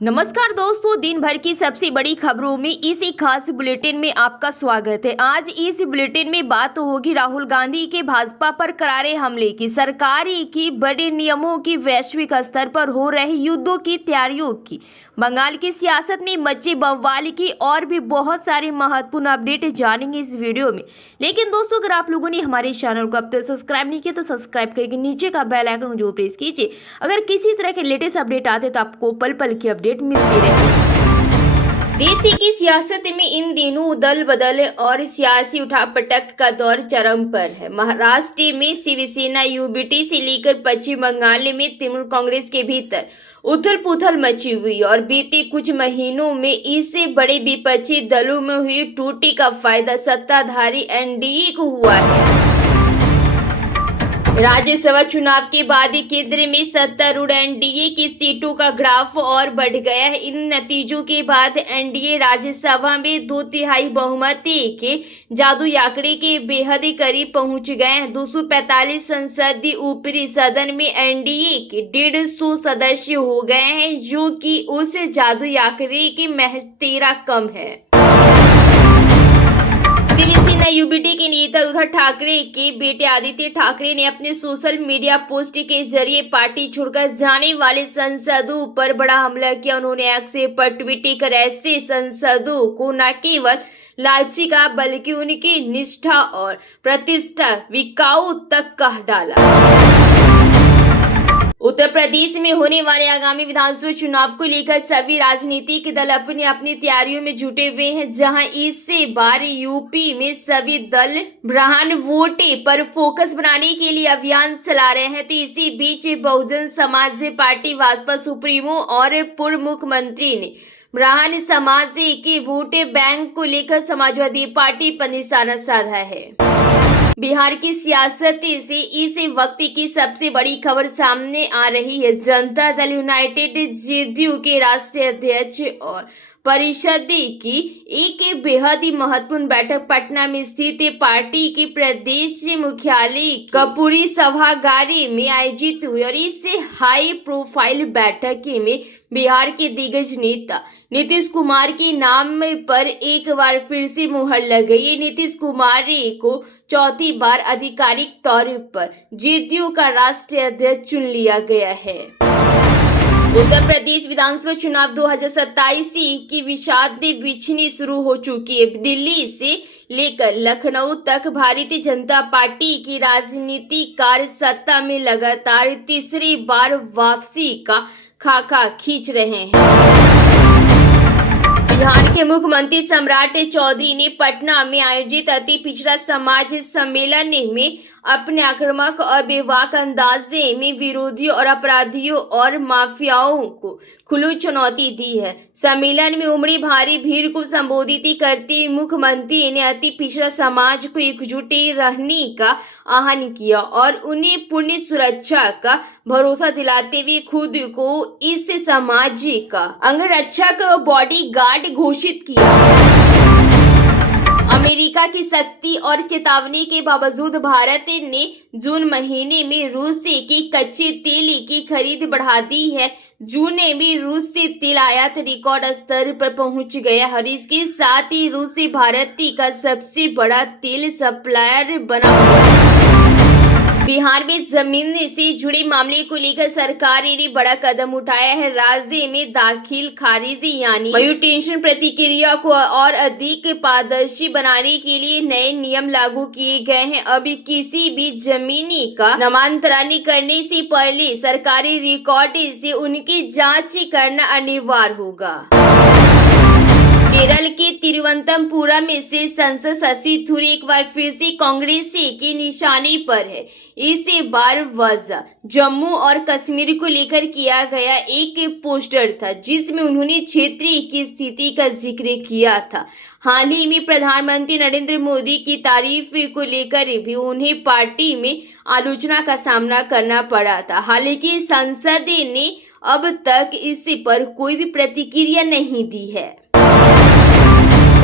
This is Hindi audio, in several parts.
नमस्कार दोस्तों, दिन भर की सबसे बड़ी खबरों में इसी खास बुलेटिन में आपका स्वागत है। आज इस बुलेटिन में बात होगी राहुल गांधी के भाजपा पर करारे हमले की, सरकार की बड़े नियमों की, वैश्विक स्तर पर हो रहे युद्धों की तैयारियों की, बंगाल की सियासत में मचे बवाल की और भी बहुत सारे महत्वपूर्ण अपडेट जानेंगे इस वीडियो में। लेकिन दोस्तों, अगर आप लोगों ने हमारे चैनल को अब तक सब्सक्राइब नहीं किया तो सब्सक्राइब करके नीचे का बेल आइकन जो प्रेस कीजिए। अगर किसी तरह के लेटेस्ट अपडेट आते तो आपको पल पल की अपडेट मिलती रहेगी। देश की सियासत में इन दिनों दल बदल और सियासी उठापटक का दौर चरम पर है। महाराष्ट्र में शिवसेना यूबीटी से लेकर पश्चिम बंगाल में तृणमूल कांग्रेस के भीतर उथल पुथल मची हुई और बीते कुछ महीनों में इससे बड़े विपक्षी दलों में हुई टूटी का फायदा सत्ताधारी एनडीए को हुआ है। राज्यसभा चुनाव के बाद केंद्र में सत्तारूढ़ एनडीए की सीटों का ग्राफ और बढ़ गया है। इन नतीजों के बाद एनडीए राज्यसभा में 2/3 बहुमती के जादू आंकड़े के बेहद करीब पहुंच गए हैं। 245 संसदीय ऊपरी सदन में एनडीए के 150 सदस्य हो गए हैं, जो कि उस जादू आंकड़े के महज 13 कम है। शिवसेना यूबीटी के नेता उद्धव ठाकरे के बेटे आदित्य ठाकरे ने अपने सोशल मीडिया पोस्ट के जरिए पार्टी छोड़कर जाने वाले सांसदों पर बड़ा हमला किया। उन्होंने एक्स पर ट्वीट कर ऐसे सांसदों को न केवल लालची का बल्कि उनकी निष्ठा और प्रतिष्ठा बिकाऊ तक कह डाला। उत्तर प्रदेश में होने वाले आगामी विधानसभा चुनाव को लेकर सभी राजनीतिक दल अपनी अपनी तैयारियों में जुटे हुए हैं। जहां इस बार यूपी में सभी दल ब्राह्मण वोटे पर फोकस बनाने के लिए अभियान चला रहे हैं, तो इसी बीच बहुजन समाज पार्टी भाजपा सुप्रीमो और पूर्व मुख्यमंत्री ने ब्राह्मण समाज के वोट बैंक को लेकर समाजवादी पार्टी पर निशाना साधा है। बिहार की सियासत से इस वक्त की सबसे बड़ी खबर सामने आ रही है। जनता दल यूनाइटेड जेडीयू के राष्ट्रीय अध्यक्ष और परिषद की एक बेहद ही महत्वपूर्ण बैठक पटना में स्थित पार्टी की प्रदेश मुख्यालय कपूरी सभागार में आयोजित हुई और इस हाई प्रोफाइल बैठक में बिहार के दिग्गज नेता नीतीश कुमार के नाम पर एक बार फिर से मुहर लग गई। नीतीश कुमार को चौथी बार आधिकारिक तौर पर जेडीयू का राष्ट्रीय अध्यक्ष चुन लिया गया है। उत्तर प्रदेश विधानसभा चुनाव 2027 की विषाद बिछनी शुरू हो चुकी है। दिल्ली से लेकर लखनऊ तक भारतीय जनता पार्टी की राजनीतिक कार्य सत्ता में लगातार तीसरी बार वापसी का खाका खींच रहे हैं। बिहार के मुख्यमंत्री सम्राट चौधरी ने पटना में आयोजित अति पिछड़ा समाज सम्मेलन में अपने आक्रामक और बेबाक अंदाजे में विरोधियों और अपराधियों और माफियाओं को खुली चुनौती दी है। सम्मेलन में उमड़ी भारी भीड़ को संबोधित करते मुख्यमंत्री ने अति पिछड़ा समाज को एकजुट रहने का आह्वान किया और उन्हें पूर्ण सुरक्षा का भरोसा दिलाते हुए खुद को इस समाज का अंगरक्षक बॉडीगार्ड घोषित किया। अमेरिका की सख्ती और चेतावनी के बावजूद भारत ने जून महीने में रूस की कच्चे तेल की खरीद बढ़ा दी है। जून में रूस से तेल आयात रिकॉर्ड स्तर पर पहुंच गया और इसके साथ ही रूस भारत का सबसे बड़ा तेल सप्लायर बना हुआ है। बिहार में जमीन से जुड़े मामले को लेकर सरकार ने बड़ा कदम उठाया है। राज्य में दाखिल खारिजी यानी म्यूटेशन प्रक्रिया को और अधिक पारदर्शी बनाने के लिए नए नियम लागू किए गए हैं। अभी किसी भी जमीनी का नामांतरण करने से पहले सरकारी रिकॉर्ड से उनकी जांच करना अनिवार्य होगा। केरल के तिरुवनंतपुरम से सांसद शशि थरूर एक बार फिर से कांग्रेस की निशाने पर है। इस बार वजह जम्मू और कश्मीर को लेकर किया गया एक पोस्टर था, जिसमें उन्होंने क्षेत्र की स्थिति का जिक्र किया था। हाल ही में प्रधानमंत्री नरेंद्र मोदी की तारीफ को लेकर भी उन्हें पार्टी में आलोचना का सामना करना पड़ा था। हालांकि संसद ने अब तक इस पर कोई भी प्रतिक्रिया नहीं दी है।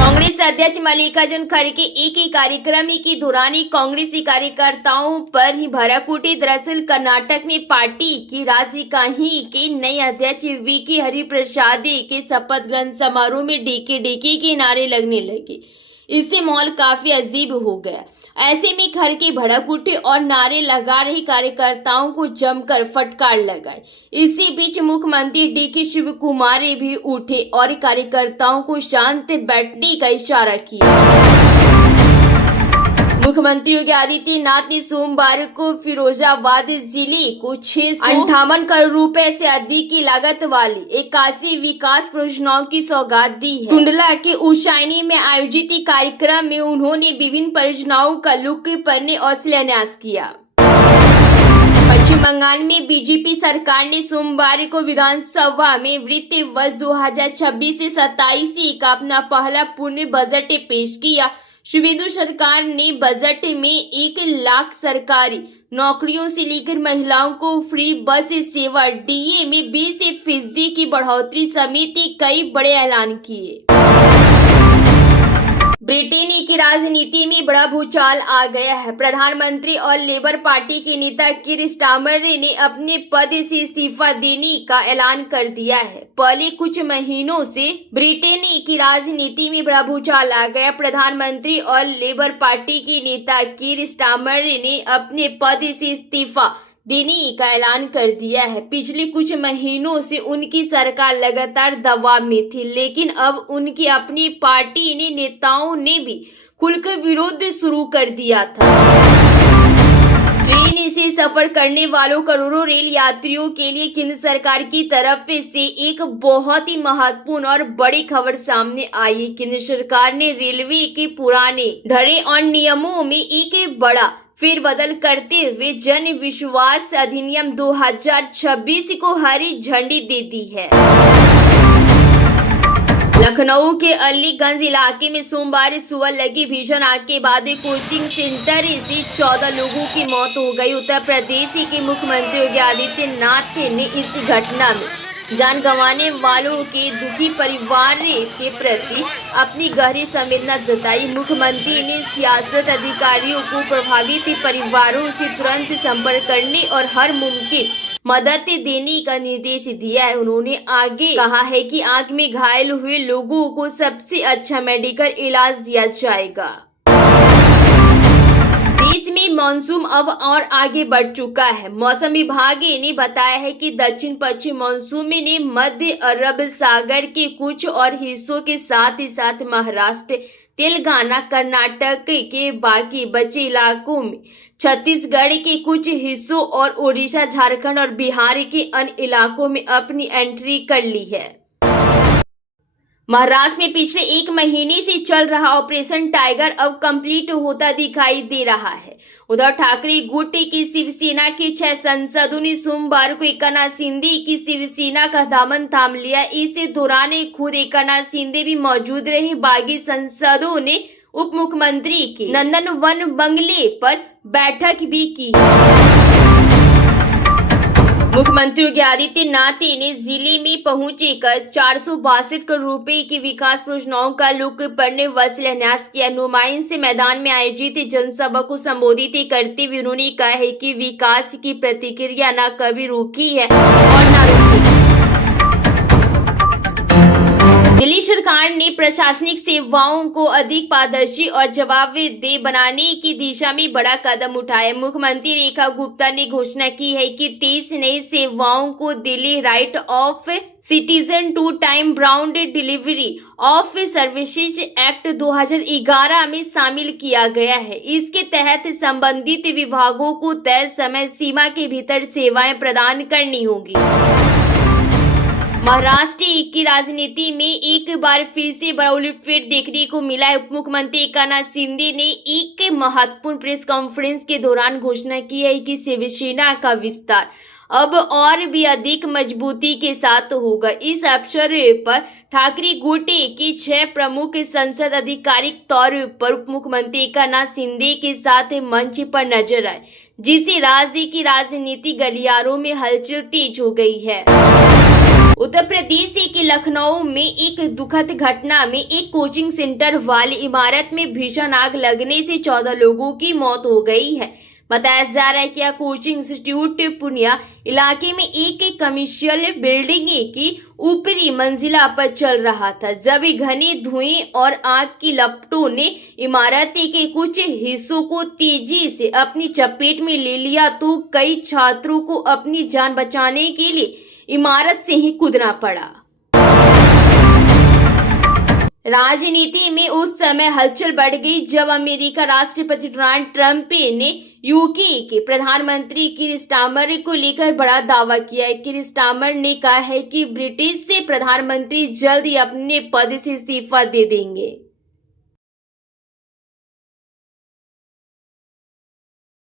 कांग्रेस अध्यक्ष मल्लिकार्जुन खड़गे एक ही कार्यक्रम के दौरान ही कांग्रेसी कार्यकर्ताओं पर ही भड़ा कूटे। दरअसल कर्नाटक में पार्टी की राज्य इकाई के नए अध्यक्ष वीके हरिप्रसाद के शपथ ग्रहण समारोह में डीके के नारे लगने लगे। इससे माहौल काफी अजीब हो गया। ऐसे में खड़गे भड़क उठे और नारे लगा रहे कार्यकर्ताओं को जमकर फटकार लगाए। इसी बीच मुख्यमंत्री डीके शिवकुमार भी उठे और कार्यकर्ताओं को शांत बैठने का इशारा किया। मुख्यमंत्री योगी आदित्यनाथ ने सोमवार को फिरोजाबाद जिले को 658 करोड़ रुपए से अधिक की लागत वाली 81 विकास परियोजनाओं की सौगात दी है। टुंडला के उशाइनी में आयोजित कार्यक्रम में उन्होंने विभिन्न परियोजनाओं का लोकार्पण और शिलान्यास किया। पश्चिम बंगाल में बीजेपी सरकार ने सोमवार को विधानसभा में वित्तीय वर्ष 2026 से 27 का अपना पहला पूर्ण बजट पेश किया। शुभेंदु सरकार ने बजट में 1 लाख सरकारी नौकरियों से लेकर महिलाओं को फ्री बस सेवा, डीए में 20% की बढ़ोतरी समेत कई बड़े ऐलान किए। ब्रिटेन की राजनीति में बड़ा भूचाल आ गया है। प्रधानमंत्री और लेबर पार्टी के नेता कीर स्टारमर ने अपने पद से इस्तीफा देने का ऐलान कर दिया है। पहले कुछ महीनों से ब्रिटेन की राजनीति में बड़ा भूचाल आ गया। प्रधानमंत्री और लेबर पार्टी के नेता कीर स्टारमर ने अपने पद से इस्तीफा देने का ऐलान कर दिया है। पिछले कुछ महीनों से उनकी सरकार लगातार दबाव में थी, लेकिन अब उनकी अपनी पार्टी ने नेताओं ने भी खुलकर विरोध शुरू कर दिया था। ट्रेन से सफर करने वालों करोड़ों रेल यात्रियों के लिए केंद्र सरकार की तरफ से एक बहुत ही महत्वपूर्ण और बड़ी खबर सामने आई। केंद्र सरकार ने रेलवे के पुराने ढरे और नियमों में एक बड़ा फेरबदल करते हुए जन विश्वास अधिनियम 2026 को हरी झंडी दे दी है। लखनऊ के अलीगंज इलाके में सोमवार सुबह लगी भीषण आग के बाद कोचिंग सेंटर से 14 लोगों की मौत हो गई। उत्तर प्रदेश के मुख्यमंत्री योगी आदित्यनाथ ने इस घटना में जान गंवाने वालों के दुखी परिवार के प्रति अपनी गहरी संवेदना जताई। मुख्यमंत्री ने सियासत अधिकारियों को प्रभावित परिवारों से तुरंत संपर्क करने और हर मुमकिन मदद देने का निर्देश दिया है। उन्होंने आगे कहा है कि आग में घायल हुए लोगों को सबसे अच्छा मेडिकल इलाज दिया जाएगा। देश में मानसून अब और आगे बढ़ चुका है। मौसम विभाग ने बताया है कि दक्षिण पश्चिम मानसून ने मध्य अरब सागर के कुछ और हिस्सों के साथ ही साथ महाराष्ट्र, तेलंगाना, कर्नाटक के बाकी बचे इलाकों में, छत्तीसगढ़ के कुछ हिस्सों और ओडिशा, झारखंड और बिहार के अन्य इलाकों में अपनी एंट्री कर ली है। महाराष्ट्र में पिछले 1 महीने से चल रहा ऑपरेशन टाइगर अब कंप्लीट होता दिखाई दे रहा है। उधर ठाकरे गुट की शिवसेना के 6 सांसदों ने सोमवार को एकनाथ शिंदे की शिवसेना का दामन थाम लिया। इस दौरान खुद एकनाथ शिंदे भी मौजूद रहे। बागी सांसदों ने उप मुख्यमंत्री के नंदनवन बंगले पर बैठक भी की। मुख्यमंत्री योगी आदित्यनाथ ने जिले में पहुंचकर 462 करोड़ रुपए की विकास परियोजनाओं का लोकार्पण व शिलान्यास किया। नुमाइंद से मैदान में आयोजित जनसभा को संबोधित करते हुए उन्होंने कहा है कि विकास की प्रतिक्रिया न कभी रुकी है और न रुकेगी। दिल्ली सरकार ने प्रशासनिक सेवाओं को अधिक पारदर्शी और जवाबदेह बनाने की दिशा में बड़ा कदम उठाया। मुख्यमंत्री रेखा गुप्ता ने घोषणा की है कि 23 नई सेवाओं को Delhi right of citizen to time bound delivery of services act 2011 में शामिल किया गया है। इसके तहत संबंधित विभागों को तय समय सीमा के भीतर सेवाएं प्रदान करनी होगी। महाराष्ट्र की राजनीति में एक बार फिर से बड़ा उलटफेर देखने को मिला है। उप मुख्यमंत्री एकनाथ शिंदे ने एक महत्वपूर्ण प्रेस कॉन्फ्रेंस के दौरान घोषणा की है कि शिवसेना का विस्तार अब और भी अधिक मजबूती के साथ होगा। इस अवसर पर ठाकरे गुट के 6 प्रमुख संसद आधिकारिक तौर पर उप मुख्यमंत्री एकनाथ शिंदे के साथ मंच पर नजर आए, जिससे राज्य की राजनीति गलियारों में हलचल तेज हो गई है। उत्तर प्रदेश के लखनऊ में एक दुखद घटना में एक कोचिंग सेंटर वाली इमारत में भीषण आग लगने से 14 लोगों की मौत हो गई है। बताया जा रहा है कि यह कोचिंग इंस्टीट्यूट पुनिया इलाके में एक कमर्शियल बिल्डिंग की ऊपरी मंजिला पर चल रहा था, जब घने धुएं और आग की लपटों ने इमारत के कुछ हिस्सों को तेजी से अपनी चपेट में ले लिया तो कई छात्रों को अपनी जान बचाने के लिए इमारत से ही कूदना पड़ा। राजनीति में उस समय हलचल बढ़ गई जब अमेरिका राष्ट्रपति डोनाल्ड ट्रंप ने यूके के प्रधानमंत्री कीर स्टारमर को लेकर बड़ा दावा किया है। कीर स्टारमर ने कहा है कि ब्रिटिश से प्रधानमंत्री जल्द ही अपने पद से इस्तीफा दे देंगे।